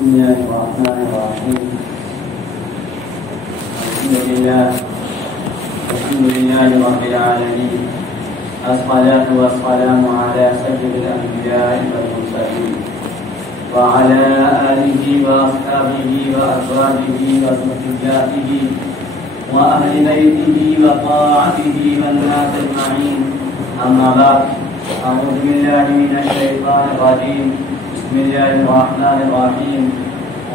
بسم الله الرحمن الرحيم. الحمد لله رب العالمين. الصلاة والسلام على سيد الأنبياء والمرسلين وعلى آله وأصحابه وأزواجه وذرياته وأهل بيته وطاعته والناس أجمعين. أما بعد، أعوذ بالله من الشيطان الرجيم. بسم الله الرحمن الرحيم.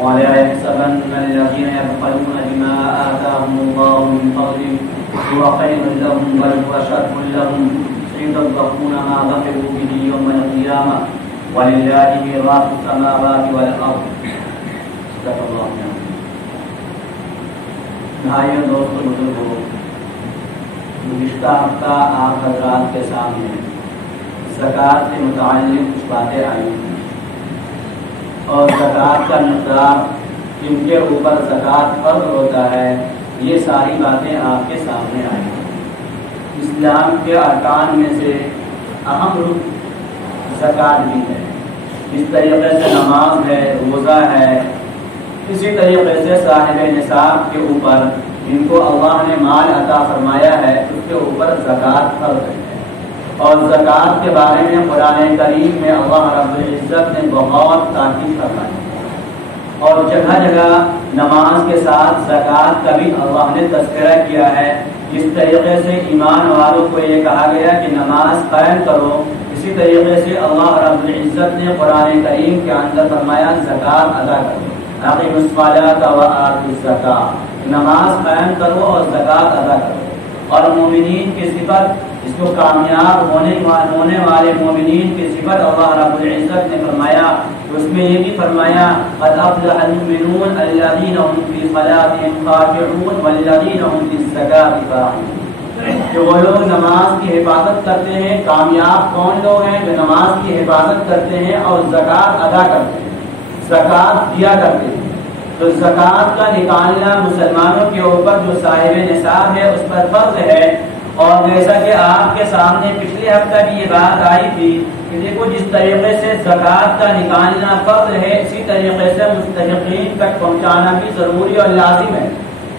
ولا يحسبن الذين يبخلون بما آتاهم الله من فضله هو خير لهم بل هو شر لهم سيطبقون ما بخلوا به يوم القيامة ولله ميراث السماوات والأرض. صدق الله العظيم. بھائیوں، دوستوں، بزرگوں، گزشتہ ہفتہ آپ حضرات کے سامنے زکوٰۃ سے متعلق کچھ باتیں آئی ہیں اور زکوٰۃ کا مقدار، جن کے اوپر زکوٰۃ فرض ہوتا ہے، یہ ساری باتیں آپ کے سامنے آئی ہیں۔ اسلام کے ارکان میں سے اہم رکن زکوٰۃ بھی ہے۔ جس طریقے سے نماز ہے، روزہ ہے، اسی طریقے سے صاحب نصاب کے اوپر جن کو اللہ نے مال عطا فرمایا ہے، اس کے اوپر زکوٰۃ فرض ہے۔ اور زکوٰۃ کے بارے میں قرآن کریم میں اللہ رب العزت نے بہت تاکید فرمائی اور جگہ جگہ نماز کے ساتھ زکوٰۃ کا بھی اللہ نے تذکرہ کیا ہے۔ جس طریقے سے ایمان والوں کو یہ کہا گیا کہ نماز قائم کرو، اسی طریقے سے اللہ رب العزت نے قرآن کریم کے اندر فرمایا زکوٰۃ ادا کرو، اقیموا الصلاۃ وآتوا الزکاۃ، نماز قائم کرو اور زکوٰۃ ادا کرو۔ اور مومنین کی صفت، اس کو کامیاب ہونے والے مومنین کی صفت اللہ رب العزت نے فرمایا، اس میں یہ بھی فرمایا قد افلح المؤمنون الذین هم فی صلاتهم خاشعون والذین هم للزکاۃ فاعلون، کہ وہ لوگ نماز کی حفاظت کرتے ہیں۔ کامیاب کون لوگ ہیں؟ جو نماز کی حفاظت کرتے ہیں اور زکوٰۃ ادا کرتے ہیں، زکوٰۃ دیا کرتے ہیں۔ تو زکوٰۃ کا نکالنا مسلمانوں کے اوپر جو صاحب نصاب ہے اس پر فرض ہے۔ اور جیسا کہ آپ کے سامنے پچھلے ہفتہ بھی یہ بات آئی تھی کہ دیکھو، جس طریقے سے زکوٰۃ کا نکالنا فرض ہے، اسی طریقے سے مستحقین تک پہنچانا بھی ضروری اور لازم ہے۔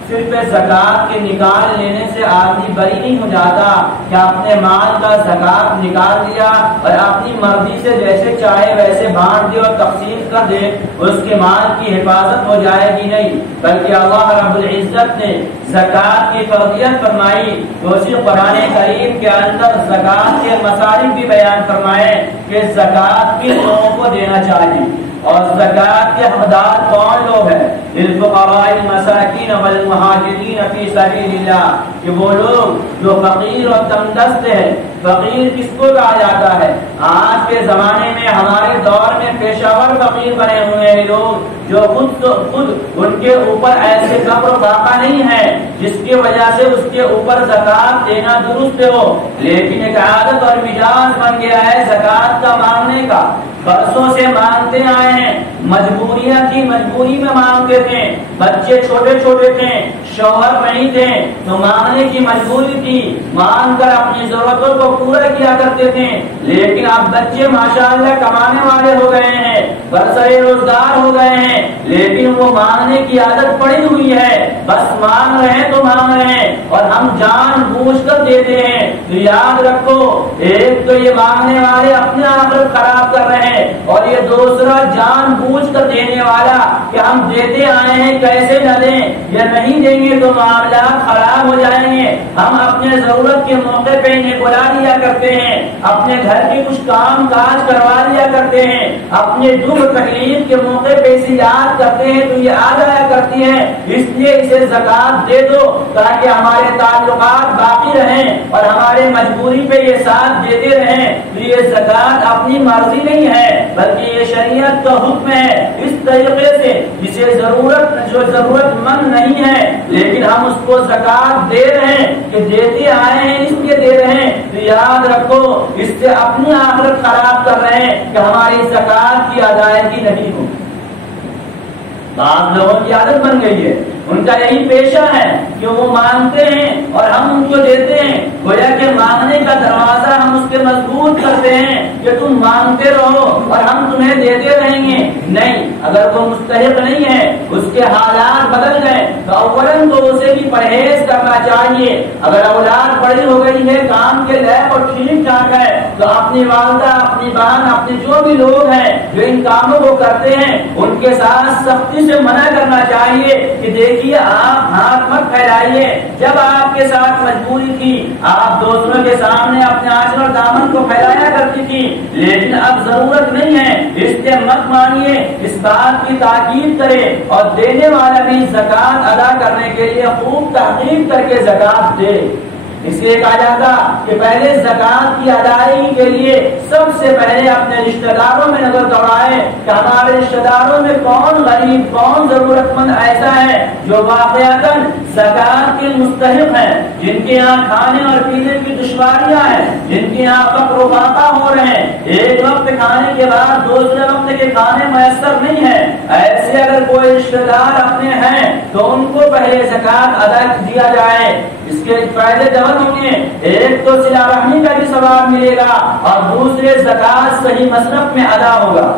صرف زکوٰۃ کے نکال لینے سے آدمی بری نہیں ہو جاتا کہ اپنے مال کا زکوٰۃ نکال دیا اور اپنی مرضی سے جیسے چاہے ویسے بانٹ دے اور تقسیم کر دے، اس کے مال کی حفاظت ہو جائے گی، نہیں، بلکہ اللہ رب العزت نے زکوٰۃ کی فرضیت فرمائی تو اسی قرآن کریم کے اندر زکوٰۃ کے مصارف بھی بیان فرمائے کہ زکوٰۃ کن لوگوں کو دینا چاہیے اور زکوٰۃ کے حقدار کون لوگ ہیں۔ للفقراء المساکین والمہاجرین فی سبیل اللہ، کہ وہ لوگ جو فقیر اور تنگدست ہیں۔ فقیر کس کو کہا جاتا ہے؟ آج کے زمانے میں، ہمارے دور میں پیشہ ور فقیر بنے ہوئے ہیں لوگ، جو خود ان کے اوپر ایسے قبر و فاقہ نہیں ہے جس کی وجہ سے اس کے اوپر زکوٰۃ دینا درست ہو، لیکن ایک عادت اور مزاج بن گیا ہے زکوٰۃ کا مانگنے کا۔ برسوں سے مانگتے آئے ہیں، مجبوریاں تھی، مجبوری میں مانگتے تھے، بچے چھوٹے چھوٹے تھے، شوہر نہیں تھے تو مانگنے کی مجبوری تھی، مانگ کر اپنی ضرورتوں کو پورا کیا کرتے تھے۔ لیکن اب بچے ماشاءاللہ کمانے والے ہو گئے ہیں، برسر روزگار ہو گئے ہیں، لیکن وہ مانگنے کی عادت پڑی ہوئی ہے، بس مانگ رہے ہیں تو مانگ رہے ہیں اور ہم جان بوجھ کر دیتے ہیں۔ تو یاد رکھو، ایک تو یہ مانگنے والے اپنے آخرت خراب کر رہے ہیں اور یہ دوسرا جان بوجھ کر دینے والا کہ ہم دیتے آئے ہیں، کیسے نہ دیں، یا نہیں دیں گے تو معاملات خراب ہو جائیں گے۔ ہم اپنے ضرورت کے موقع پہ انہیں بلا لیا کرتے ہیں، اپنے گھر کے کچھ کام کاج کروا لیا کرتے ہیں، اپنے دکھ تکلیف کے موقع پہ اسے یاد کرتے ہیں تو یہ آ جایا کرتی ہے۔ اس لیے اسے زکوٰۃ دے دو تاکہ ہمارے تعلقات باقی رہیں اور ہمارے مجبوری پہ یہ ساتھ دیتے رہیں۔ تو یہ زکوٰۃ اپنی مرضی نہیں ہے بلکہ یہ شریعت کا حکم ہے۔ اس طریقے سے جسے جو ضرورت مند نہیں ہے لیکن ہم اس کو زکوٰۃ دے رہے ہیں کہ دیتے آئے ہیں اس لیے دے رہے ہیں، تو یاد رکھو اس سے اپنی آخرت خراب کر رہے ہیں کہ ہماری زکوٰۃ کی ادائیگی نہیں ہو۔ بعض لوگوں کی عادت بن گئی ہے ان کا یہی پیشہ ہے کہ وہ مانگتے ہیں اور ہم ان کو دیتے ہیں. گویا کہ مانگنے کا دروازہ ہم اس کے مضبوط کرتے ہیں کہ تم مانگتے رہو اور ہم تمہیں دیتے رہیں گے. نہیں، اگر وہ مستحق نہیں ہے، اس کے حالات بدل گئے تو اولاً تو اسے بھی پرہیز کرنا چاہیے. اگر اولاد بڑی ہو گئی ہے، کام کے لائق اور ٹھیک ٹھاک ہے، تو اپنی والدہ، اپنی بہن، اپنے جو بھی لوگ ہیں جو ان کاموں کو کرتے ہیں ان کے ساتھ سختی سے منع کرنا چاہیے کہ دیکھیے آپ ہاتھ مت پھیلائیے. جب آپ کے ساتھ مجبوری تھی آپ دوسروں کے سامنے اپنے آنچل اور دامن کو پھیلایا کرتی تھی، لیکن اب ضرورت نہیں ہے، اس سے مت مانیے. اس بات کی تاکید کرے اور دینے والا بھی زکات ادا کرنے کے لیے خوب تحقیق کر کے زکات دے. اس لیے کہا جاتا کہ پہلے زکات کی ادائیگی کے لیے سب سے پہلے اپنے رشتہ داروں میں نظر دوڑائے کہ ہمارے رشتہ داروں میں کون غریب، کون ضرورت مند ایسا ہے جو واقعتاً زکات کے مستحق ہیں، جن کے یہاں کھانے اور پینے کی دشواریاں ہیں، جن کے یہاں فقر و فاقہ ہو رہے ہیں، ایک وقت کھانے کے بعد دوسرے وقت کے کھانے میسر نہیں ہے. ایسے اگر کوئی رشتہ دار اپنے ہیں تو ان کو پہلے زکات ادا دیا جائے. اس کے فائدے دور ہوں گے. ایک تو صلہ رحمی کا بھی ثواب ملے گا اور دوسرے زکات صحیح مصرف میں ادا ہوگا.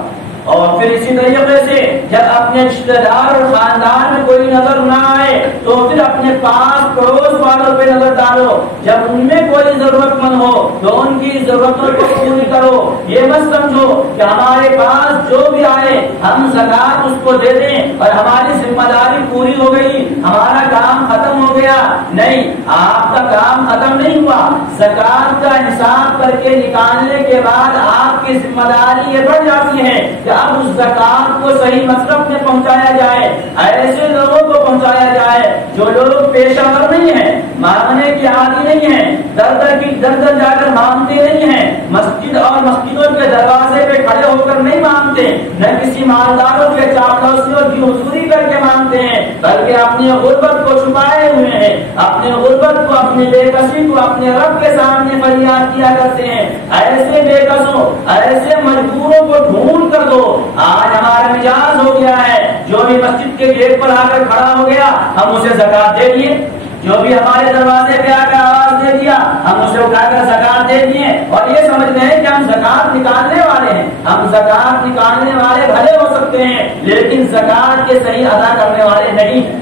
اور پھر اسی طریقے سے جب اپنے رشتہ دار اور خاندان میں کوئی نظر نہ آئے تو پھر اپنے پاس پڑوس والوں پہ نظر ڈالو. جب ان میں کوئی ضرورت مند ہو تو ان کی ضرورتوں کو پوری کرو. یہ مت سمجھو کہ ہمارے پاس جو بھی آئے ہم زکات اس کو دے دیں اور ہماری ذمہ داری پوری ہو گئی، ہمارا کام ختم ہو گیا. نہیں، آپ کا کام ختم نہیں ہوا. زکات کا حساب کر کے نکالنے کے بعد آپ کی ذمہ داری یہ بڑھ جاتی ہے کہ اب اس زکات کو صحیح مصرف میں پہنچایا جائے، ایسے لوگوں کو پہنچایا جائے جو لوگ پیشہ ور نہیں ہیں، مانگنے کی عادی نہیں ہیں، در جا کر مانگتے نہیں ہیں، مسجد اور مسجدوں کے دروازے پہ کھڑے ہو کر نہیں مانگتے، نہ کسی مالداروں کے چاپلوسیوں کی حضوری کر کے مانگتے ہیں، بلکہ اپنی غربت کو چھپائے ہوئے ہیں، اپنی غربت کو، اپنی بے کسی کو اپنے رب کے سامنے فریاد کیا کرتے ہیں. ایسے بے کسوں، ایسے مجبوروں کو ڈھونڈ کر دو. آج ہمارا مزاج ہو گیا ہے جو بھی مسجد کے گیٹ پر آ کر کھڑا ہو گیا ہم اسے زکات دے دیے، جو بھی ہمارے دروازے پہ آ کر آواز دے دیا ہم اسے اٹھا کر زکات دے دیے اور یہ سمجھتے ہیں کہ ہم زکات نکالنے والے ہیں. ہم زکات نکالنے والے بھلے ہو سکتے ہیں لیکن زکات کے صحیح ادا کرنے والے نہیں ہیں.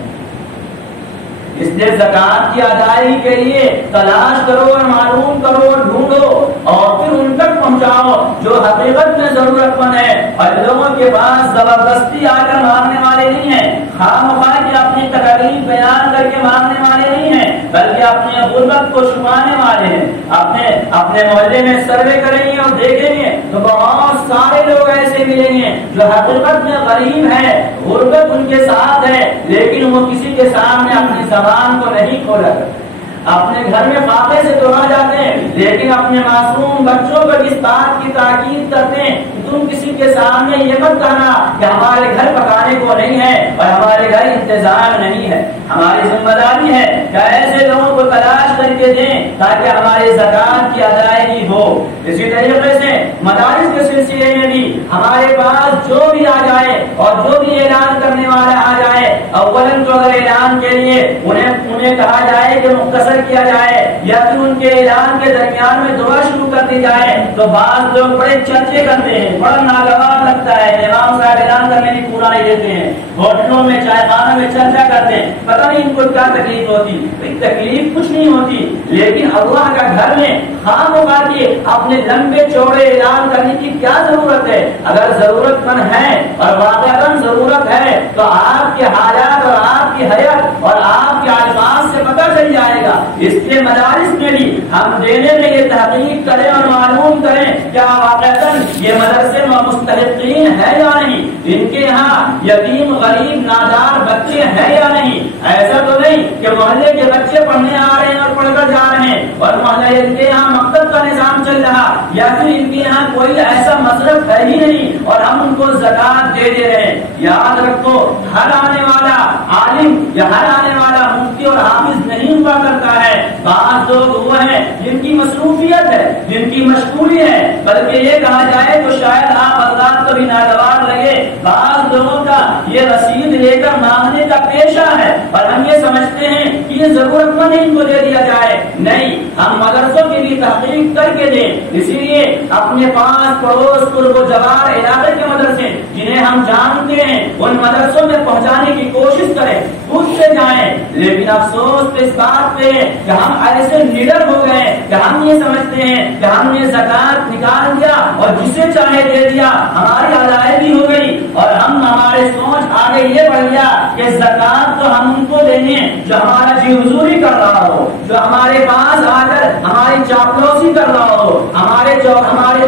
اس لیے زکات کی ادائیگی کے لیے تلاش کرو اور معلوم کرو اور ڈھونڈو اور پھر ان تک پہنچاؤ جو حقیقت میں ضرورت مند ہے. اور لوگوں کے پاس زبردستی آ کر مانگنے والے نہیں ہیں، خواہ کے اپنی تکلیف بیان کر کے مانگنے والے نہیں ہیں، بلکہ اپنی غربت کو چھپانے والے ہیں. اپنے محلے میں سروے کریں گے اور دیکھیں گے تو بہت سارے لوگ ایسے ملیں گے جو حقیقت میں غریب ہیں، غربت ان کے ساتھ ہے، لیکن وہ کسی کے سامنے اپنی زبان کو نہیں کھولا کرتے. اپنے گھر میں فاقے سے تو رہ جاتے ہیں لیکن اپنے معصوم بچوں پر اس بات کی تاکید کرتے ہیں کہ تم کسی کے سامنے یہ مت کہنا کہ ہمارے گھر پکانے کو نہیں ہے اور ہمارے گھر انتظام نہیں ہے. ہماری ذمہ داری ہے کہ ایسے لوگوں کو تلاش کر کے دیں تاکہ ہماری زکات کی ادائیگی ہو. اسی طریقے سے مدارس کے سلسلے میں بھی ہمارے پاس جو بھی آ جائے اور جو بھی اعلان کرنے والا آ جائے، اولاً تو اگر اعلان کے لیے انہیں کہا جائے کہ مختصر کیا جائے یا پھر ان کے اعلان کے درمیان میں دعا شروع کر دی جائے تو بعض لوگ بڑے چرچے کرتے ہیں، بڑا ناگوار لگتا ہے. امام صاحب اعلان کرنے کی پورا نہیں دیتے ہیں، ہوٹلوں میں چائے خانوں میں چرچا کرتے ہیں، پتہ نہیں ان کو کیا تکلیف ہوتی. تکلیف کچھ نہیں ہوتی، لیکن اللہ کا گھر میں خام ہوگا کہ اپنے لمبے چوڑے اعلان کرنے کی کیا ضرورت ہے. اگر ضرورت مند ہے اور واقعاً ضرورت ہے تو آپ کے حالات اور آپ کی حیات اور آپ کے الفاظ سے پتہ چل جائے گا. اس کے مدارس میں بھی ہم دینے میں یہ تحقیق کریں اور معلوم کریں کیا واقعاً یہ مدرسے میں مستحقین ہے یا نہیں، ان کے یہاں یتیم غریب نادار بچے ہیں یا نہیں. ایسا تو نہیں کہ محلے کے بچے پڑھنے آ رہے ہیں اور پڑھ کر جا رہے ہیں اور محلے ان کے یہاں مکتب کا نظام چل رہا یا پھر ان کے یہاں کوئی ایسا مصرف ہے ہی نہیں اور ہم ان کو زکات دے رہے ہیں. یاد رکھو ہر آنے والا عالم یا ہر آنے والا مفتی اور حافظ نہیں ہوا کرتا ہے. بعض لوگ وہ ہیں جن کی مصروفیت ہے، جن کی مشغولی ہے، بلکہ یہ کہا جائے تو شاید آپ حضرات کو بھی ناگوار لگے، بعض لوگوں کا یہ رسید لے کر مانگنے کا پیشہ ہے اور ہم یہ سمجھتے ہیں کہ یہ ضرورت مند ہے ان کو دے دیا جائے. نہیں، ہم مدرسوں کے لیے تحقیق کر کے دیں. اسی لیے اپنے پاس پڑوس قرب و جوار علاقے کے مدرسے جنہیں ہم جانتے ہیں ان مدرسوں میں پہنچانے کی کوشش کریں، خود سے جائیں. لیکن افسوس تو اس بات پہ کہ ہم ایسے نڈر ہو گئے کہ ہم یہ سمجھتے ہیں کہ ہم نے زکات نکال دیا اور جسے چاہے دے دیا، ہماری ادائیگی ہو گئی اور ہمارے سوچ آگے یہ بڑھ گیا کہ زکات تو ہم ان کو دیں گے جو ہمارا جی حضوری کر رہا ہو، جو ہمارے پاس آ کر ہماری چاپلوسی کر رہا ہو، ہمارے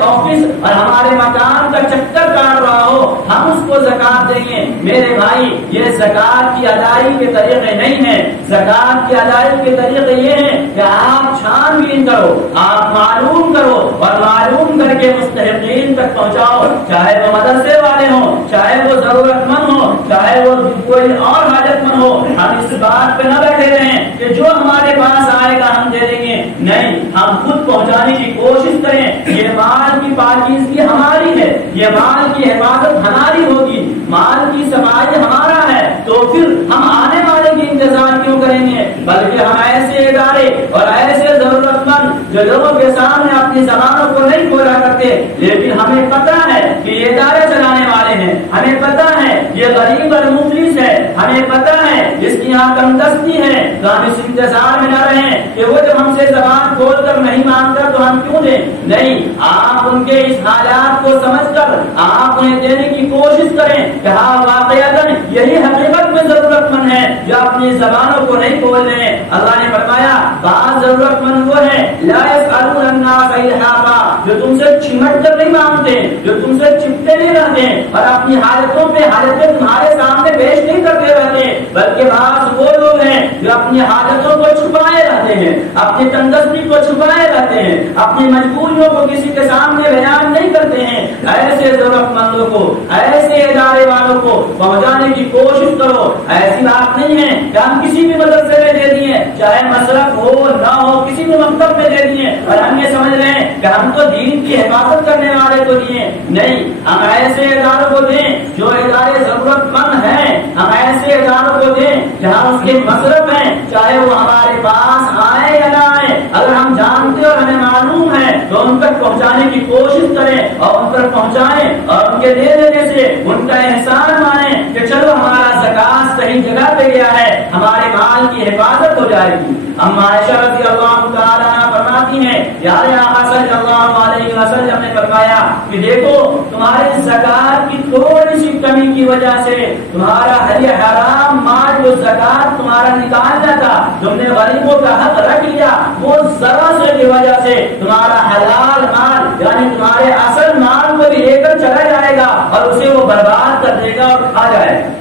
آفس اور ہمارے مکان کا چکر کاٹ رہا ہو، ہم اس کو زکات دیں گے. میرے بھائی، یہ زکات کی ادائیگی کے طریقے نہیں ہیں. زکات کی ادائیگی کے طریقے یہ ہیں کہ آپ چھان بین کرو، آپ معلوم کرو اور معلوم کر کے مستحقین تک پہنچاؤ، چاہے وہ مدرسے والے ہوں، چاہے وہ ضرورت مند ہو، چاہے وہ کوئی اور حاجت مند ہو. ہم اس بات پہ نہ بیٹھے رہیں کہ جو ہمارے پاس آئے گا ہم دے دیں گے. نہیں، ہم خود پہنچانے کی کوشش کریں. یہ مال کی پاکیزگی ہماری ہے، یہ مال کی حفاظت ہماری ہوگی، مال کی صفائی ہمارا ہے، تو پھر ہم آنے والے کی انتظار کیوں کریں گے؟ بلکہ ہم ایسے ادارے اور ایسے ضرورت مند جو لوگوں کے سامنے اپنی زبانوں کو نہیں کھولا کرتے، لیکن ہمیں پتا ہے کہ یہ ادارے چلانے والے ہیں، ہمیں پتا ہے یہ غریب اور مفلس ہے، ہمیں پتا ہے اس کی یہاں کم دستی ہے، تو ہم اس انتظار میں نہ رہیں کہ وہ جب ہم سے زبان کھول کر نہیں مانگتا تو ہم کیوں دیں. نہیں، آپ ان کے اس حالات کو سمجھ کر آپ انہیں دینے کی کوشش کریں کہ ہاں واقعتاً یہی حقیقت میں ضرورت مند ہے جو اپنی زبانوں کو نہیں کھول رہے. اللہ نے فرمایا بعض ضرورت مند وہ ہے لا يسألون الناس الحافا، جو تم سے چمٹ کر نہیں مانگتے، جو تم سے چپتے نہیں رہتے اور اپنی حاجتوں پہ حاجتیں تمہارے سامنے پیش نہیں کرتے رہتے، بلکہ بعض وہ لوگ ہیں جو اپنی حاجتوں کو چھپائے رہتے ہیں، اپنی تندرستی کو چھپائے رہتے ہیں، اپنی مجبوریوں کو کسی کے سامنے بیان نہیں کرتے ہیں. ایسے ضرورت مندوں کو، ایسے ادارے والوں کو پہنچانے کی کوشش کرو. ایسی بات نہیں ہے کہ ہم کسی بھی مدرسے میں دے دیے، چاہے مصرف ہو نہ ہو، کسی بھی مکتب میں دے دیے اور ہم یہ سمجھ رہے ہیں کہ ہم تو دین کی حفاظت کرنے والے کو دیے. نہیں، ہم ایسے اداروں کو دیں جو ادارے ضرورت مند ہیں، ہم ایسے اداروں کو دیں جہاں اس کے مصرف ہیں، چاہے وہ ہمارے پاس آئے یا نہ آئے. اگر ہم جانتے اور ہمیں معلوم ہے تو ان تک پہنچانے کی کوشش کریں اور ان تک پہنچائیں اور ان کے دے دینے سے ان کا احسان مانیں کہ چلو ہمارا زکات صحیح جگہ پہ گیا ہے، ہمارے مال کی حفاظت ہو جائے گی. اما عائشہ رضی اللہ تعالی عنہا فرماتی ہیں پیارے آقا صلی اللہ علیہ وسلم نے فرمایا کہ دیکھو تمہارے زکات کی تھوڑی سی کمی کی وجہ سے تمہارا حرام مال جو زکات تمہارا نکالنا تھا، تم نے غریبوں کا حق رکھ لیا، وہ ذرا سے کی وجہ سے تمہارا حلال مال یعنی تمہارے اصل مال کو بھی لے کر چلا جائے گا اور اسے وہ برباد کر دے گا اور کھا جائے گا.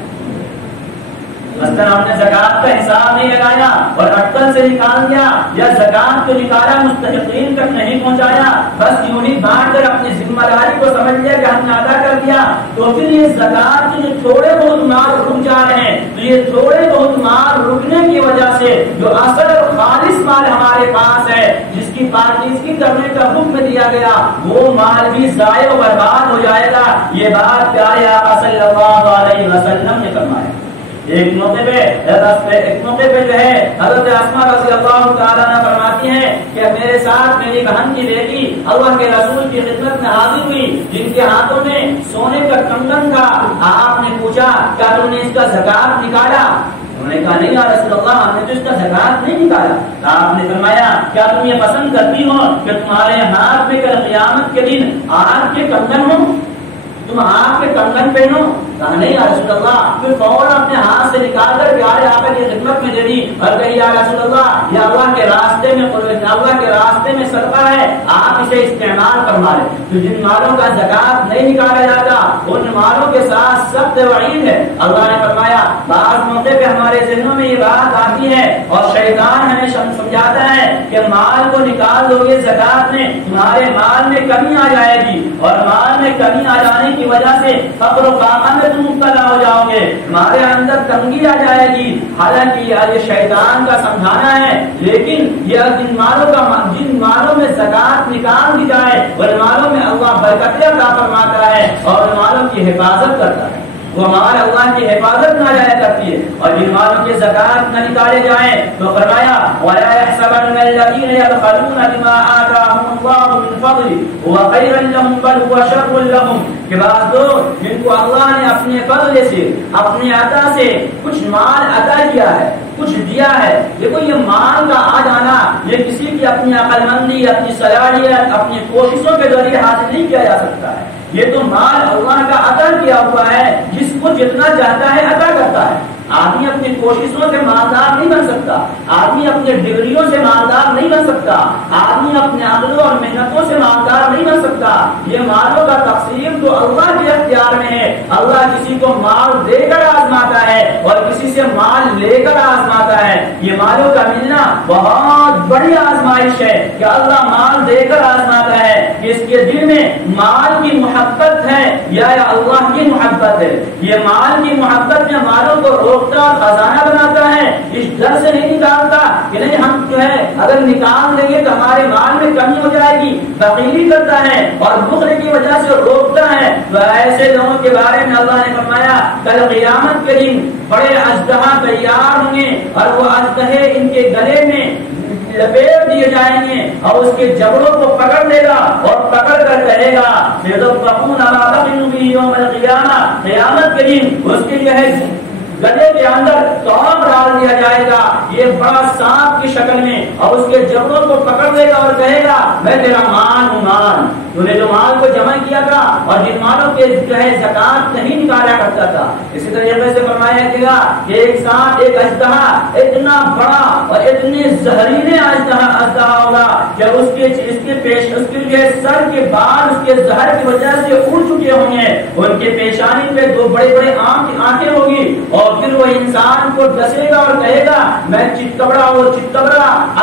مثلا ہم نے زکات کا حساب نہیں لگایا اور اٹکل سے نکال دیا، یا زکات کو نکالا مستحقین تک نہیں پہنچایا، بس یوں ہی بانٹ کر اپنی ذمہ داری کو سمجھ لیا کہ ہم نے ادا کر دیا، تو پھر یہ زکات کے جو تھوڑے بہت مال رک جا رہے ہیں، تو یہ تھوڑے بہت مال رکنے کی وجہ سے جو اصل اور خالص مال ہمارے پاس ہے، جس کی پاکیزگی کرنے کا حکم دیا گیا، وہ مال بھی ضائع و برباد ہو جائے گا. یہ بات پیارے آقا صلی اللہ علیہ وسلم نے فرمایا. ایک موقع پہ جو ہے حضرت اسماء رضی اللہ تعالیٰ عنہ فرماتی ہیں کہ میرے ساتھ میری بہن کی بیٹی اللہ کے رسول کی خدمت میں حاضر ہوئی، جن کے ہاتھوں میں سونے کا کنگن تھا. آپ نے پوچھا کیا تم نے اس کا زکات نکالا؟ انہوں نے کہا نہیں یا رسول اللہ، ہم نے تو اس کا زکات نہیں نکالا. آپ نے فرمایا کیا تم یہ پسند کرتی ہو کہ تمہارے ہاتھ میں کل قیامت کے دن آگ کے کنگن ہو، تم آگ کے کنگن پہنو؟ کہا نہیں یا رسول اللہ. پھر فوراً اپنے ہاتھ سے نکال کر پیارے آقا کی خدمت میں دے دی اور کہی یا رسول اللہ یہ اللہ کے راستے میں صدقہ ہے، آپ اسے استعمال فرما لیں. تو جن مالوں کا زکات نہیں نکالا جاتا ان مالوں کے ساتھ سخت وعید ہے. اللہ نے فرمایا بعض موقع پہ ہمارے ذہنوں میں یہ بات آتی ہے اور شیطان ہمیں سمجھاتا ہے کہ مال کو نکال دو گے زکات میں تمہارے مال میں کمی آ جائے گی اور مال میں کمی آ جانے کی وجہ سے فقر و فاقہ میں تم مبتلا ہو جاؤ گے، تمہارے اندر تنگی آ جائے گی. حالانکہ یہ شیطان کا سمجھانا ہے، لیکن یہ جن مالوں میں زکات نکال دی جائے ان مالوں میں اللہ برکت عطا فرماتا ہے اور ان مالوں کی حفاظت کرتا ہے. وہ مال اللہ کی حفاظت نہ جایا کرتی ہے، اور جن مالوں کی زکات نہ نکالے جائیں تو فرمایا وَلَا يَحْسَبَنَّ الَّذِينَ يَبْخَلُونَ بِمَا آتَاهُمُ اللَّهُ مِنْ فَضْلِهِ هُوَ خَيْرًا لَّهُمْ بَلْ هُوَ شَرٌّ لَّهُمْ کہ بعض لوگ جن کو اللہ نے اپنے فضل سے اپنے عطا سے کچھ مال عطا کیا ہے، کچھ دیا ہے، دیکھو یہ مال کا آ جانا یہ کسی کی اپنی عقل مندی، اپنی صلاحیت، اپنی کوششوں کے ذریعے حاصل نہیں کیا جا سکتا ہے، یہ تو مال اللہ کا عطا کیا ہوا ہے، جس کو جتنا چاہتا ہے عطا کرتا ہے۔ آدمی اپنی کوششوں سے مالدار نہیں بن سکتا، آدمی اپنے ڈگریوں سے مالدار نہیں بن سکتا، آدمی اپنے عملوں اور محنتوں سے مالدار نہیں بن سکتا۔ یہ مالوں کا تقسیم تو اللہ کے اختیار میں ہے، اللہ کسی کو مال دے کر آزماتا ہے اور کسی سے مال لے کر آزماتا ہے۔ یہ مالوں کا ملنا بہت بڑی آزمائش ہے کہ اللہ مال دے کر آزماتا ہے کہ اس کے دل میں مال کی محبت ہے یا اللہ کی محبت ہے۔ یہ مال کی محبت میں مالوں کو خزانہ بناتا ہے، اس ڈر سے نہیں نکالتا کہ نہیں ہم جو ہے اگر نکال دیں گے تو ہمارے مال میں کمی ہو جائے گی، بخیلی کرتا ہے اور بخل کی وجہ سے روکتا ہے۔ تو ایسے لوگوں کے بارے میں اللہ نے فرمایا کل قیامت کے دن بڑے اژدہا تیار ہوں گے اور وہ اژدہے ان کے گلے میں لپیٹ دیے جائیں گے اور اس کے جبڑوں کو پکڑ لے گا اور پکڑ کر کہے گا قیامت کے دن اس کے جو ہے گدے کے اندر توڑ ڈال دیا جائے گا، یہ بڑا سانپ کی شکل میں، اور اس کے جبڑوں کو پکڑ لے گا اور کہے گا میں تیرا مال ہوں، مال تو نے جو مال کو جمع کیا تھا اور جن مالوں کے جو ہے زکات نہیں نکالا کرتا تھا۔ اسی طریقے سے فرمایا گیا کہ ایک سانپ، ایک اژدہا اتنا بڑا اور اتنے زہریلے اژدہا ہوگا کہ اس کے سر کے بال اس کے زہر کی وجہ سے اڑ چکے ہوں گے، ان کے پیشانی پہ دو بڑے بڑے آنکھیں ہوگی، اور پھر وہ انسان کو ڈسے گا اور کہے گا میں چتکبرا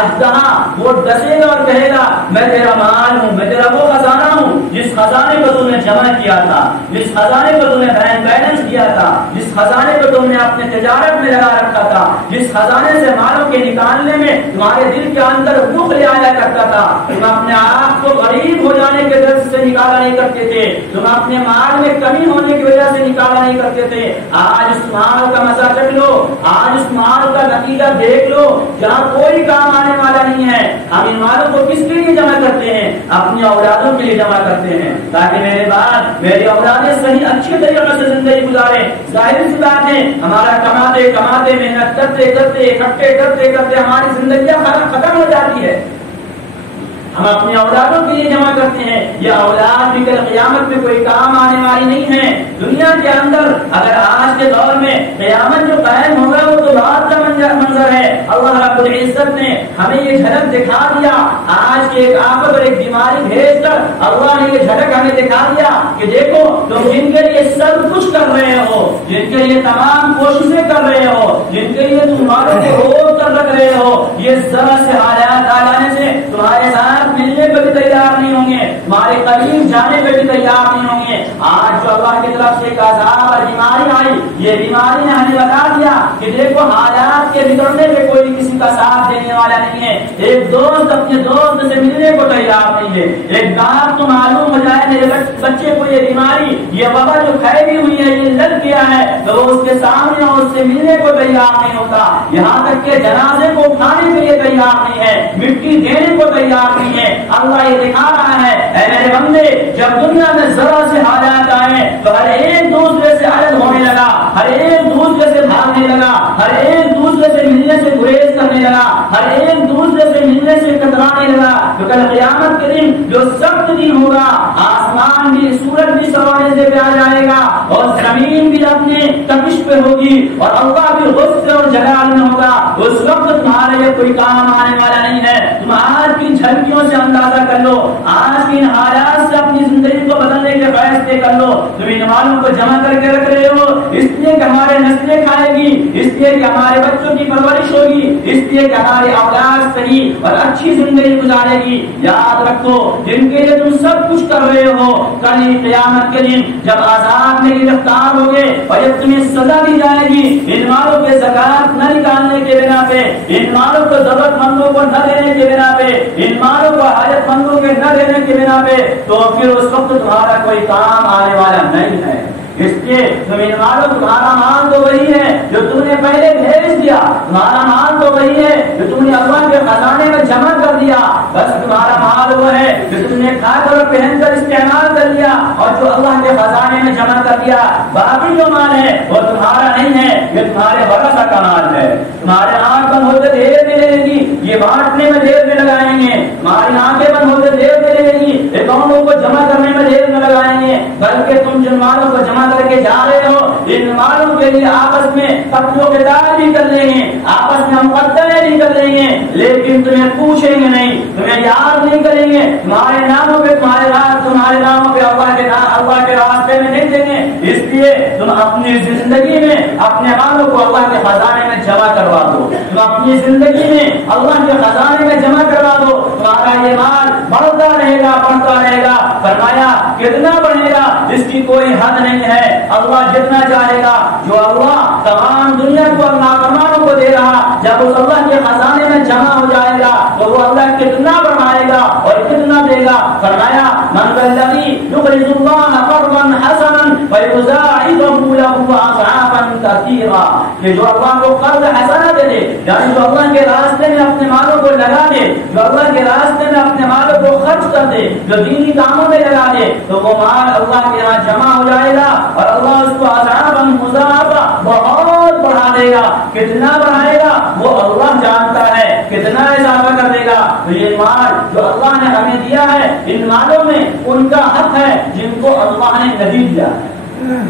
اژدہا وہ ڈسے گا اور کہے گا میں تیرا مال ہوں، میں تیرا وہ خزانہ ہوں جس خزانے کو تم نے جمع کیا تھا، جس خزانے کو تم نے بیلنس کیا تھا، جس خزانے کو تم نے اپنے تجارت میں لگا رکھا تھا، جس خزانے سے مالوں کے نکالنے میں تمہارے دل کے اندر بخل آیا کرتا تھا، تم اپنے آپ کو غریب ہو جانے کے درد سے نکالا نہیں کرتے تھے، تم اپنے مال میں کمی ہونے کی وجہ سے نکالا نہیں کرتے تھے، آج اس مال کا مزہ چکھ لو، آج اس مال کا نتیجہ دیکھ لو جہاں کوئی کام آنے والا نہیں ہے۔ ہم ان مالوں کو کس کے لیے جمع کرتے ہیں؟ اپنی اولادوں کے لیے جمع کرتے ہیں تاکہ میرے بعد میری اولادیں صحیح اچھے طریقے سے زندگی گزارے۔ ظاہر سی بات ہے ہمارا کماتے کماتے محنت کرتے کرتے اکٹھے کرتے کرتے ہماری زندگیاں ختم ہو جاتی ہے، ہم اپنی اولادوں کے لیے جمع کرتے ہیں، یہ اولاد بھی کل قیامت میں کوئی کام آنے والی نہیں ہے۔ دنیا کے اندر اگر آج کے دور میں قیامت جو قائم ہوگا وہ تو بات کا منظر ہے۔ اللہ رب العزت نے ہمیں یہ جھلک دکھا دیا، آج کی ایک آفت اور ایک بیماری بھیج کر اللہ نے یہ جھلک ہمیں دکھا دیا کہ دیکھو تم جن کے لیے سب کچھ کر رہے ہو، جن کے لیے تمام کوششیں کر رہے ہو، جن کے لیے تم مالوں کو روک کر رکھ رہے ہو، یہ ذرا سے حالات آ جانے سے تمہارے ساتھ ملنے پہ بھی تیار نہیں ہوں گے، تمہارے قریب جانے پہ بھی تیار نہیں ہوں گے۔ آج جو اللہ کی طرف سے ایک عذاب اور بیماری آئی، یہ بیماری نے ہمیں بتا دیا کہ دیکھو حالات کے بگڑنے پہ کوئی کسی کا ساتھ دینے والا نہیں ہے۔ ایک دوست اپنے دوست سے ملنے کو تیار نہیں ہے، ایک گاہک تو معلوم ہو جائے میرے بچے کو یہ بیماری، یہ وبا جو پھیلی ہوئی ہے، یہ لگ گیا ہے، تو وہ اس کے سامنے اور اس سے ملنے کو تیار نہیں ہوتا، یہاں تک کہ جنازے کو اٹھانے کے لیے تیار نہیں ہے، مٹی دینے کو تیار نہیں ہے۔ اللہ یہ دکھا رہا ہے اے میرے بندے جب دنیا میں ذرا سے حالات آئے تو ہر ایک دوسرے سے الگ ہونے لگا، ہر ایک دوسرے سے بھاگنے لگا، ہر ایک دوسرے سے ملنے سے گریز کرنے لگا، ہر ایک دوسرے سے ملنے سے کترانے لگا۔ تو کل قیامت کے دن جو سخت دن ہوگا، آسمان بھی سورج بھی سوانے سے پہ آ جائے گا اور زمین بھی اپنے تپش پہ ہوگی اور اللہ بھی غصے اور جلال میں ہوگا، اس وقت تمہارے لیے کوئی کام آنے والا نہیں ہے۔ تم آج کی جھلکیوں سے اندازہ کر لو، آج کی ان حالات سے اپنی زندگی کو بدلنے کے فیصلے کر لو۔ تم ان مالوں کو جمع کر کے رکھ رہے ہو اس لیے کہ ہمارے نسلیں کھائے گی، اس لیے کہ ہمارے بچوں کی پرورش ہوگی، اس لیے کہ ہماری اولاد صحیح اور اچھی زندگی گزارے گی۔ یاد رکھو جن کے لیے تم سب کچھ کر رہے ہو، کل قیامت کے دن جب عذاب میں گرفتار ہوگے اور جب تمہیں سزا دی جائے گی ان مالوں کے زکات نہ نکالنے کے بنا پہ، ان مالوں کو ضرورت مندوں کو نہ دینے کے بنا پہ، ان مالوں کو حاجت مندوں کے نہ دینے کے بنا پہ، تو پھر اس وقت تمہارا کوئی کام آنے والا نہیں ہے۔ اس لیے تم ان مالوں تمہارا مال تو وہی ہے جو تم نے پہلے بھیج دیا، تمہارا مال تو وہی ہے جو تم نے اللہ کے خزانے میں جمع کر دیا، بس تمہارا مال وہ ہے جو تم نے کھا کر اور پہن کر استعمال کر لیا اور جو اللہ کے خزانے میں جمع کر دیا، باقی جو مال ہے وہ تمہارا نہیں ہے، یہ تمہارے ورثہ کا مال ہے۔ تمہارے آنکھ بند ہوتے دیر میں لگے گی، یہ بانٹنے میں دیر میں لگائیں گے، تمہاری آنکھیں بند ہوتے دیر میں لگے گی، اکاؤنٹوں کو جمع کرنے میں دیر میں لگائیں گے، بلکہ تم جن مالوں کو جمع کر کے جا رہے ہو ان مالوں کے لیے آپس میں قتل و قتال بھی کر لیں گے، آپس میں مقدمے بھی کر لیں گے، لیکن تمہیں پوچھیں گے نہیں، تمہیں یاد نہیں کریں گے، تمہارے ناموں پہ تمہارے ناموں پہ اللہ کے راستے میں نہیں دیں گے۔ اس لیے تم اپنی زندگی میں اپنے مالوں کو اللہ کے خزانے میں جمع کروا دو، تم اپنی زندگی میں اللہ کے خزانے میں جمع کروا دو، تمہارا یہ مال بڑھتا رہے گا بڑھتا رہے گا۔ فرمایا کتنا بڑھے گا اس کی کوئی حد نہیں ہے، اللہ جتنا چاہے گا، جو اللہ تمام دنیا کو اللہ فرمانوں کو دے رہا جب اس اللہ کے خزانے میں جمع ہو جائے گا تو وہ اللہ کتنا بڑھائے گا اور کتنا دے گا۔ فرمایا من الذی یقرض اللہ قرضا حسنا فیضاعفه له اضعافا کثیرا، کہ جو اللہ کو قرض حسنا دے دے، یعنی جو اللہ کے راستے میں اپنے مالوں کو لگا دے، جو اللہ کے راستے میں اپنے مالوں کو خرچ کر دے، جو دینی کاموں میں لگا دے، تو وہ مال اللہ کے یہاں جمع ہو جائے گا اور اللہ اس کو اضعافا مضاعفا بہت بڑھا دے گا۔ کتنا بڑھائے گا وہ اللہ جانتا ہے، کتنا اضافہ کر دے گا۔ تو یہ مال جو اللہ نے ہمیں دیا ہے، ان مالوں میں ان کا حق ہے جن کو اللہ نے نہیں دیا ہے۔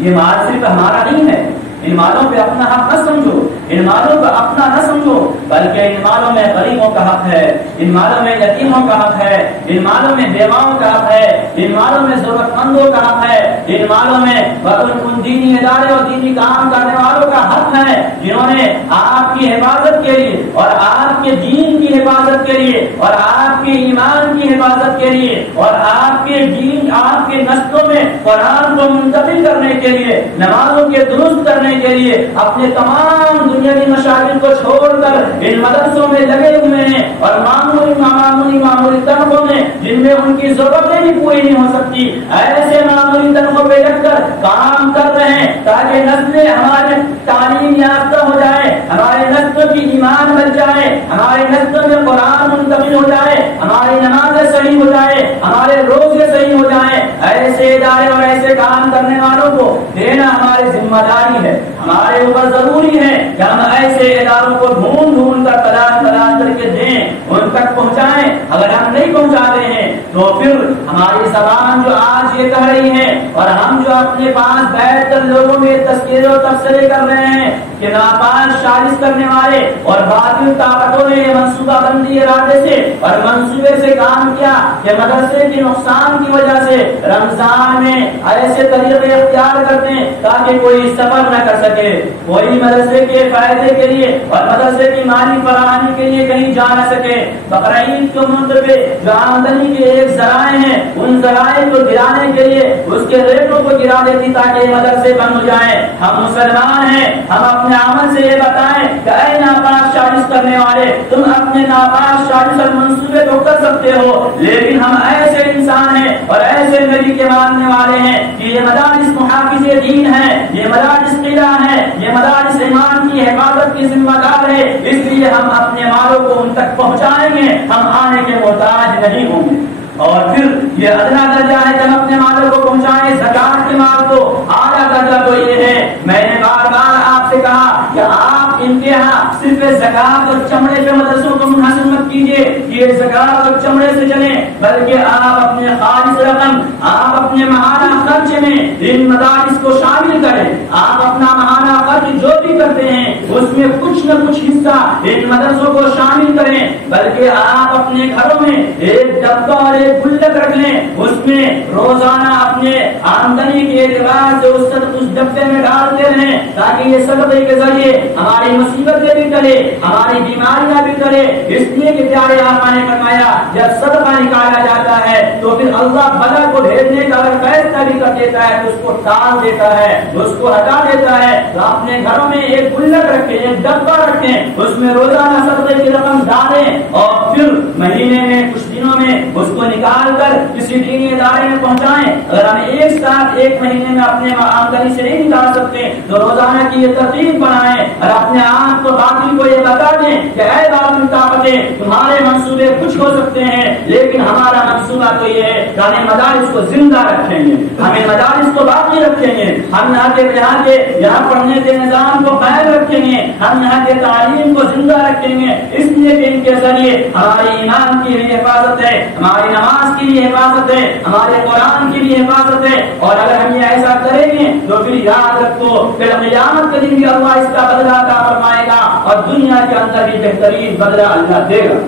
یہ مال صرف ہمارا نہیں ہے، ان مالوں پہ اپنا حق نہ سمجھو، ان مالوں کو اپنا نہ سمجھو، بلکہ ان مالوں میں غریبوں کا حق ہے، ان مالوں میں یتیموں کا حق ہے، ان مالوں میں بیواؤں کا حق ہے، ان مالوں میں ضرورت مندوں کا حق ہے، ان مالوں میں ان دینی ادارے اور دینی کام کرنے والوں کا حق ہے جنہوں نے آپ کی حفاظت کے لیے اور آپ کے دین کی حفاظت کے لیے اور آپ کے ایمان کی حفاظت کے لیے اور آپ کے دین آپ کے نسلوں میں قرآن کو منتقل کرنے کے لیے، نمازوں کے درست کرنے کے لیے اپنے تمام دنیاوی مشاغل کو چھوڑ کر ان مدرسوں میں لگے ہوئے ہیں اور معمولی تنخواہوں میں جن میں ان کی ضرورتیں بھی پوری نہیں ہو سکتی، ایسے معمولی تنخواہ پہ رکھ کر کام کر رہے ہیں تاکہ نسلیں ہمارے تعلیم یافتہ ہو جائے، ہمارے نسلوں کی ایمان بن جائے، ہمارے نسلوں میں قرآن منتقل ہو جائے، ہماری نمازیں صحیح ہو جائے، ہمارے روزے صحیح ہو جائیں۔ ایسے ادارے اور ایسے کام کرنے والوں کو دینا ہماری ذمہ داری ہے، ہمارے اوپر ضروری ہے کہ ہم ایسے اداروں کو ڈھونڈ کر تلاش کر کے دیں، ان تک پہنچائیں۔ اگر ہم نہیں پہنچاتے ہیں تو پھر ہماری زبان جو آج یہ کہہ رہی ہے اور ہم جو اپنے پاس بیٹھ کر لوگوں میں تذکرے اور تبصرے کر رہے ہیں کہ ناپاک سازش کرنے والے اور باطل طاقتوں نے یہ منصوبہ بندی ارادے سے اور منصوبے سے کام کیا کہ مدرسے کے نقصان کی وجہ سے رمضان میں ایسے طریقے اختیار کرتے ہیں تاکہ کوئی سفر نہ کر سکے، کوئی مدرسے کے فائدے کے لیے اور مدرسے کی مالی فراہمی کے لیے کہیں جا نہ سکے۔ بقرعید کے منتر پہ جو آمدنی کے ایک ذرائع ہیں ان ذرائع کو گرانے کے لیے اس کے ریٹوں کو گرا دیتی تاکہ یہ مدرسے بند ہو جائیں۔ ہم مسلمان ہیں، ہم اپنے عمل سے یہ بتائیں کہ اے ناپاک سازش کرنے والے، تم اپنے ناپاک سازش اور منصوبے تو کر سکتے ہو، لیکن ہم ایسے انسان ہیں اور ایسے نبی کے ماننے والے ہیں کہ یہ مدارس محافظ دین ہیں، یہ مدارس قلعہ ہیں، یہ مدارس ایمان کی حفاظت کی ذمہ دار ہے، اس لیے ہم اپنے مالوں کو ان تک پہنچائیں گے، ہم آنے کے محتاج نہیں ہوں گے۔ اور پھر یہ ادنا درجہ ہے کہ ہم اپنے مالوں کو پہنچائیں، زکات کے مال کو اعلیٰ درجہ تو یہ ہے۔ میں نے بار بار آپ سے کہا کہ آپ ان کے یہاں صرف زکات اور چمڑے پہ مدرسوں کو منحصر مت کیجیے کہ یہ زکات اور چمڑے سے چلیں، بلکہ آپ اپنے خالص رقم، آپ اپنے ماہانہ خرچ میں ان مدارس کو شامل کریں۔ آپ اپنا ماہانہ خرچ جو بھی کرتے ہیں اس میں کچھ نہ کچھ حصہ ان مدرسوں کو شامل کریں، بلکہ آپ اپنے گھروں میں ایک ڈبہ اور ایک گلک رکھ لیں، اس میں روزانہ اپنے آمدنی کے اعتبار سے اس ڈبے میں ڈالتے رہیں تاکہ یہ صدقے کے ذریعے ہماری مصیبتیں بھی ٹلے، ہماری بیماریاں بھی ٹلے۔ اس لیے کہ پیارے آقا نے فرمایا جب صدقہ نکالا جاتا ہے تو پھر اللہ بلا کو بھیجنے کا اگر فیصلہ بھی کر دیتا ہے تو اس کو ٹال دیتا ہے، اس کو ہٹا دیتا ہے۔ تو اپنے گھروں میں ایک گلک رکھیں، ایک ڈبہ رکھیں، اس میں روزانہ صدقے کی رقم ڈالیں اور پھر مہینے میں کچھ دنوں میں اس کو نکال کر کسی دینی ادارے میں پہنچائیں. اگر ہم ایک ساتھ ایک مہینے میں اپنے آمدنی سے نہیں نکال سکتے تو روزانہ کی یہ ترتیب بنائیں اور اپنے آپ کو باطل کو یہ بتا دیں کہ اے باطل طاقتیں تمہارے منصوبے کچھ ہو سکتے ہیں لیکن ہمارا منصوبہ تو یہ ہے کہ ہمیں مدارس کو زندہ رکھیں گے, ہمیں مدارس کو باقی رکھیں گے, ہم یہاں پڑھنے کے نظام کو قائم رکھیں گے, ہم یہاں کے تعلیم کو زندہ رکھیں گے, اس لیے کہ ان کے ذریعے ہماری ایمان کی بھی حفاظت ہے, ہماری نماز کی بھی حفاظت ہے, ہمارے قرآن کی بھی حفاظت ہے. اور اگر ہم یہ ایسا کریں گے تو پھر یاد رکھو پھر قیامت کے دن بھی اللہ اس کا بدلہ عطا فرمائے گا اور دنیا کے اندر بھی بہترین بدلہ اللہ دے گا.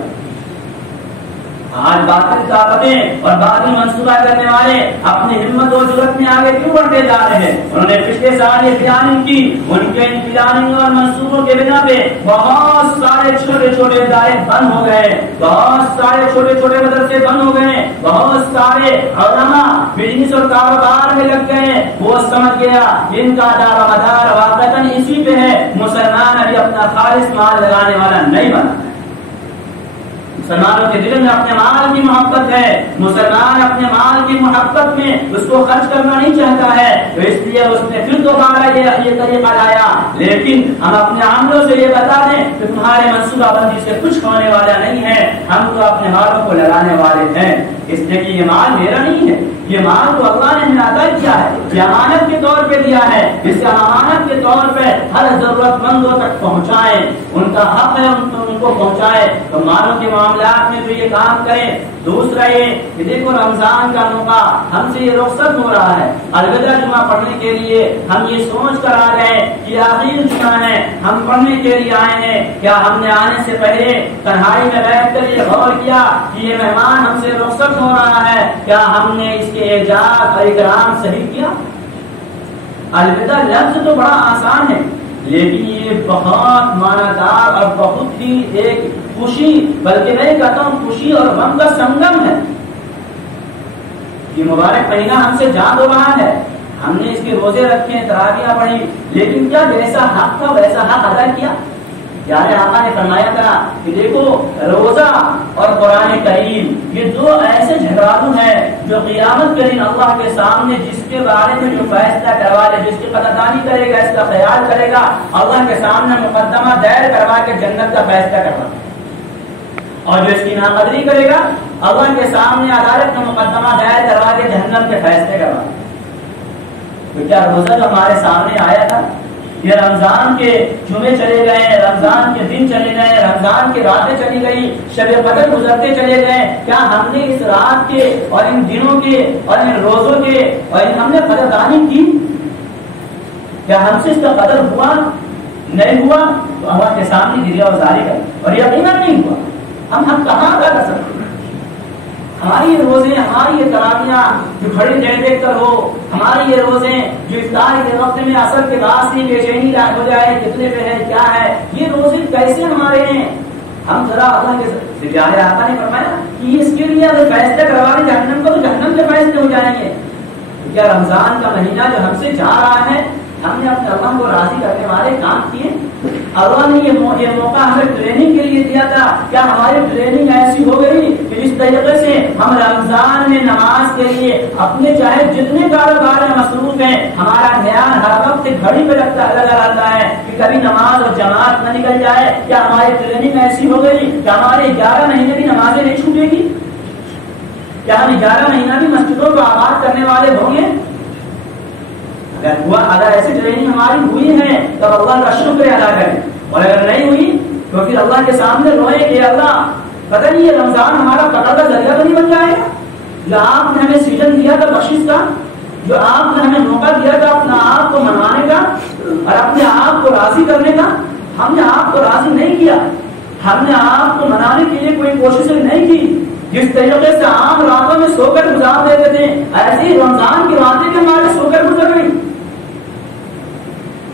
آج باطل طاقتیں اور باطل منصوبہ کرنے والے اپنی ہمت و جرأت میں آگے کیوں بڑھتے جا رہے ہیں؟ انہوں نے پچھلے سال یہ پلاننگ کی, ان کے ان پلاننگ اور منصوبوں کے بنا پہ بہت سارے چھوٹے چھوٹے ادارے بند ہو گئے, بہت سارے چھوٹے چھوٹے مدرسے بند ہو گئے, بہت سارے علماء بزنس اور کاروبار میں لگ گئے. وہ سمجھ گیا ان کا دار و مدار واقعتاً اسی پہ ہے. مسلمان ابھی اپنا خالص مال لگانے والا نہیں بنا. مسلمانوں کے دل میں اپنے مال کی محبت ہے, مسلمان اپنے مال کی محبت میں اس کو خرچ کرنا نہیں چاہتا ہے, تو اس لیے اس نے پھر دوبارہ یہ طریقہ لایا. لیکن ہم اپنے عاملوں سے یہ بتا دیں کہ تمہارے منصوبہ بندی سے کچھ ہونے والا نہیں ہے, ہم تو اپنے مالوں کو لگانے والے ہیں. اس لیے کہ یہ مال میرا نہیں ہے, یہ مال تو اللہ نے ہمیں عطا کیا ہے, یہ امانت کے طور پہ دیا ہے, اس کا امانت کے طور پہ ہر ضرورت مندوں تک پہنچائیں, ان کا حق ہے ان کو پہنچائیں. تو مالوں کے معاملات میں تو یہ کام کریں. دوسرا یہ کہ دیکھو رمضان کا موقع ہم سے یہ رخصت ہو رہا ہے, الوداع جمعہ پڑھنے کے لیے ہم یہ سوچ کر آ گئے کہ آخر جمعہ ہے, ہم پڑھنے کے لیے آئے ہیں. کیا ہم نے آنے سے پہلے تنہائی میں بیٹھ کر یہ غور کیا کہ یہ مہمان ہم سے رخصت ہو رہا ہے, کیا ہم نے اس کے اعزاز اور اکرام صحیح کیا؟ الوداع لفظ تو بڑا آسان ہے لیکن یہ بہت معنی دار اور بہت ہی ایک خوشی, بلکہ میں کہتا ہوں خوشی اور غم کا سنگم ہے. یہ مبارک مہینہ ہم سے جان ہو رہا ہے, ہم نے اس کے روزے رکھے, تراویحیں پڑھی, لیکن کیا جیسا حق تھا ویسا حق ادا کیا؟ پیارے آقا نے فرمایا تھا کہ دیکھو روزہ اور قرآن کریم یہ دو ایسے جھگڑالو ہیں جو قیامت کے دن اللہ کے سامنے جس کے بارے میں جو فیصلہ کروا لے, جس کی قدردانی کرے گا, اس کا خیال کرے گا, اللہ کے سامنے مقدمہ دائر کروا کے جنت کا فیصلہ کروا, اور جو اس کی ناقدری کرے گا اللہ کے سامنے عدالت میں مقدمہ دائر کروا کے جہنم کے فیصلے کروا. تو کیا روزہ جو ہمارے سامنے آیا تھا, یہ رمضان کے جمعے چلے گئے, رمضان کے دن چلے گئے, رمضان کی راتیں چلی گئی, شب قدر گزرتے چلے گئے, کیا ہم نے اس رات کے اور ان دنوں کے اور ان روزوں کے اور ہم نے قدردانی کی؟ کیا ہم سے اس کا قدر ہوا؟ نہیں ہوا تو اللہ کے سامنے گریہ وزاری کریں, اور یقیناً نہیں ہوا. ہم کہاں کا کر سکتے ہیں؟ ہماری یہ روزیں, ہماری یہ تراویحیں جو گھڑی دیکھ دیکھ کر ہو, ہماری یہ روزیں جو افطار کے وقت میں اثر کے بعد سے بے چینی ہو جائے کتنے پہ ہے کیا ہے, یہ روزے کیسے ہمارے ہیں؟ ہم ذرا اللہ کے پیارے آقا نے فرمایا کہ اس کے لیے اگر فیصلہ کروا دیں جہنم کو تو جہنم کے فیصلے ہو جائیں گے. کیا رمضان کا مہینہ جو ہم سے جا رہا ہے ہم نے اپنے اللہ کو راضی کرنے والے کام کیے؟ اللہ نے یہ موقع ہمیں ٹریننگ کے لیے دیا تھا, کیا ہماری ٹریننگ ایسی ہو گئی کہ جس طریقے سے ہم رمضان میں نماز کے لیے اپنے چاہے جتنے کاروبار میں مصروف ہیں ہمارا دھیان ہر وقت گھڑی پہ لگا رہتا ہے کہ کبھی نماز اور جماعت نہ نکل جائے؟ کیا ہماری ٹریننگ ایسی ہو گئی کہ ہمارے 11 مہینے بھی نمازیں نہیں چھوٹے گی؟ کیا ہم 11 مہینہ بھی مسجدوں کو آباد کرنے والے ہوں گے؟ اگر ایسی ٹریننگ ہماری ہوئی ہے تو اللہ کا شکر ادا کریں, اور اگر نہیں ہوئی تو پھر اللہ کے سامنے روئیں کہ اللہ پتہ نہیں یہ رمضان ہمارا قضا کا ذریعہ تو نہیں بن جائے گا؟ جو آپ نے ہمیں سیزن دیا تھا بخشش کا, جو آپ نے ہمیں موقع دیا تھا اپنا آپ کو منوانے کا اور اپنے آپ کو راضی کرنے کا, ہم نے آپ کو راضی نہیں کیا, ہم نے آپ کو منانے کے لیے کوئی کوشش نہیں کی. جس طریقے سے عام راتوں میں سو کر گزار دیتے تھے ایسے ہی رمضان کی راتیں بھی ہمارے سو کر گزر گئی,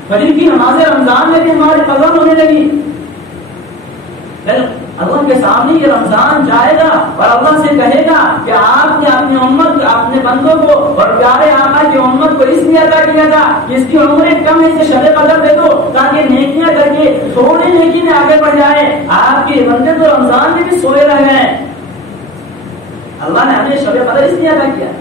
فجر کی نماز رمضان میں بھی ہماری قضا ہونے لگی. اللہ کے سامنے یہ رمضان جائے گا اور اللہ سے کہے گا کہ آپ نے اپنی امت اپنے بندوں کو اور پیارے آقا کی امت کو اس لیے عطا کیا تھا کہ اس کی عمریں کم ہے, اسے شب قدر دے دو تاکہ نیکیاں کر کے تھوڑی نیکی میں آگے بڑھ جائے. آپ کے بندے تو رمضان میں بھی سوئے رہ گئے. اللہ نے ہمیں شب قدر اس لیے عطا کیا.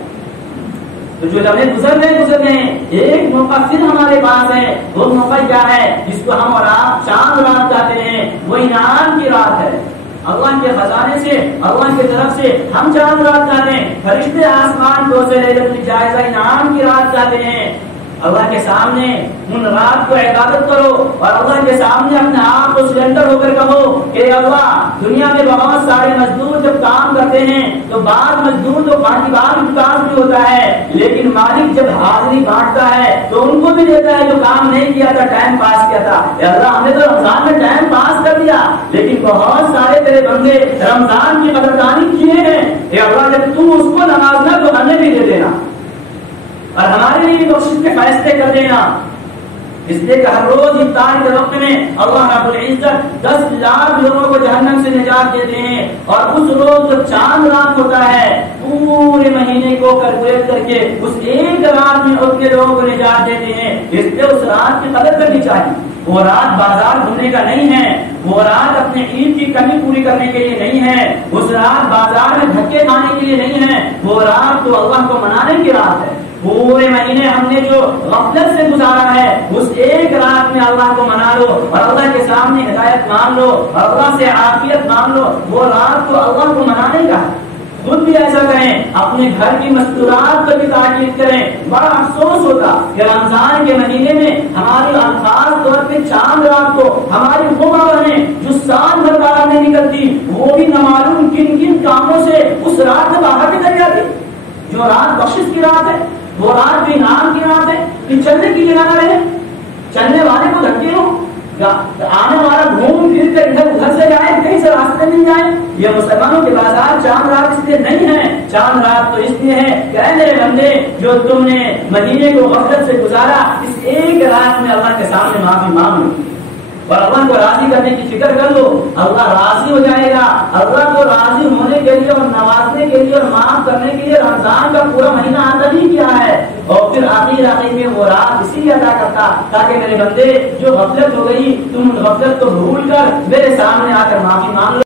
تو جو لمحے گزر گئے ایک موقع پھر ہمارے پاس ہے. وہ موقع کیا ہے؟ جس کو ہم اور آپ چاند رات کہتے ہیں. وہ انعام کی رات ہے. اللہ کے خزانے سے، اللہ کی طرف سے ہم چاند رات کہتے ہیں. فرشتے آسمان کو سے لیلۃ الجائزہ انعام کی رات کہتے ہیں. اللہ کے سامنے ان رات کو عبادت کرو اور اللہ کے سامنے اپنے آپ کو سرنڈر ہو کر کہو کہ اللہ، دنیا میں بہت سارے مزدور جب کام کرتے ہیں تو بعض مزدور تو پاکیزہ کام بھی ہوتا ہے، لیکن مالک جب حاضری بانٹتا ہے تو ان کو بھی دیتا ہے جو کام نہیں کیا تھا، ٹائم پاس کیا تھا. اللہ، ہم نے تو رمضان میں ٹائم پاس کر دیا، لیکن بہت سارے تیرے بندے رمضان کی قدردانی کیے ہیں. اے اللہ، جب تم اس کو نوازنا تو ہمیں بھی دے دینا اور ہمارے لیے بخشش کے فیصلے کر دینا. اس لیے کہ ہر روز افطار کے وقت میں اللہ رب العزت 10 لاکھ لوگوں کو جہنم سے نجات دیتے ہیں. اور اس روز جب چاند رات ہوتا ہے، پورے مہینے کو کیلکولیٹ کر کے اس ایک رات میں اتنے لوگوں کو نجات دیتے ہیں. اس لیے اس رات کی قدر کرنی چاہیے. وہ رات بازار گھومنے کا نہیں ہے، وہ رات اپنے عید کی کمی پوری کرنے کے لیے نہیں ہے، اس رات بازار میں دھکے کھانے کے لیے نہیں ہے. وہ رات تو اللہ کو منانے کی رات ہے. پورے مہینے ہم نے جو غفلت سے گزارا ہے، اس ایک رات میں اللہ کو منا لو اور اللہ کے سامنے ہدایت مانگ لو اور اللہ سے عافیت مانگ لو. وہ رات تو اللہ کو منانے کا ہے. خود بھی ایسا کریں، اپنے گھر کی مستورات پر بھی تاکید کریں. بڑا افسوس ہوتا کہ رمضان کے مہینے میں ہماری الفاظ طور پہ چاند رات کو ہماری وہ ماں بہنیں جو سال بھر باہر نہیں نکلتی، وہ بھی نامعلوم کن کن کاموں سے اس رات میں باہر نکل جاتی. جو رات بخشش کی رات ہے، وہ رات بھی انعام کی رات ہے. کہ چلنے کی جگہ نہ رہے، چلنے والے کو دھکے ہو، آنے والا گھوم پھر کر ادھر ادھر سے جائے، کہیں سے راستے نہیں جائے. یہ مسلمانوں کے بازار چاند رات اس لیے نہیں ہے. چاند رات تو اس لیے ہے کہ اے میرے بندے، جو تم نے مہینے کو غفلت سے گزارا، اس ایک رات میں اللہ کے سامنے معافی مانگ لو اور اللہ کو راضی کرنے کی فکر کر لو. اللہ راضی ہو جائے گا. اللہ کو راضی ہونے کے لیے اور نوازنے کے لیے اور معاف کرنے کے لیے رمضان کا پورا مہینہ عطا نہیں کیا ہے. اور پھر آخر میں وہ رات اسی لیے عطا کرتا تاکہ میرے بندے جو غفلت ہو گئی، تم غفلت کو بھول کر میرے سامنے آ کر معافی مانگ لو.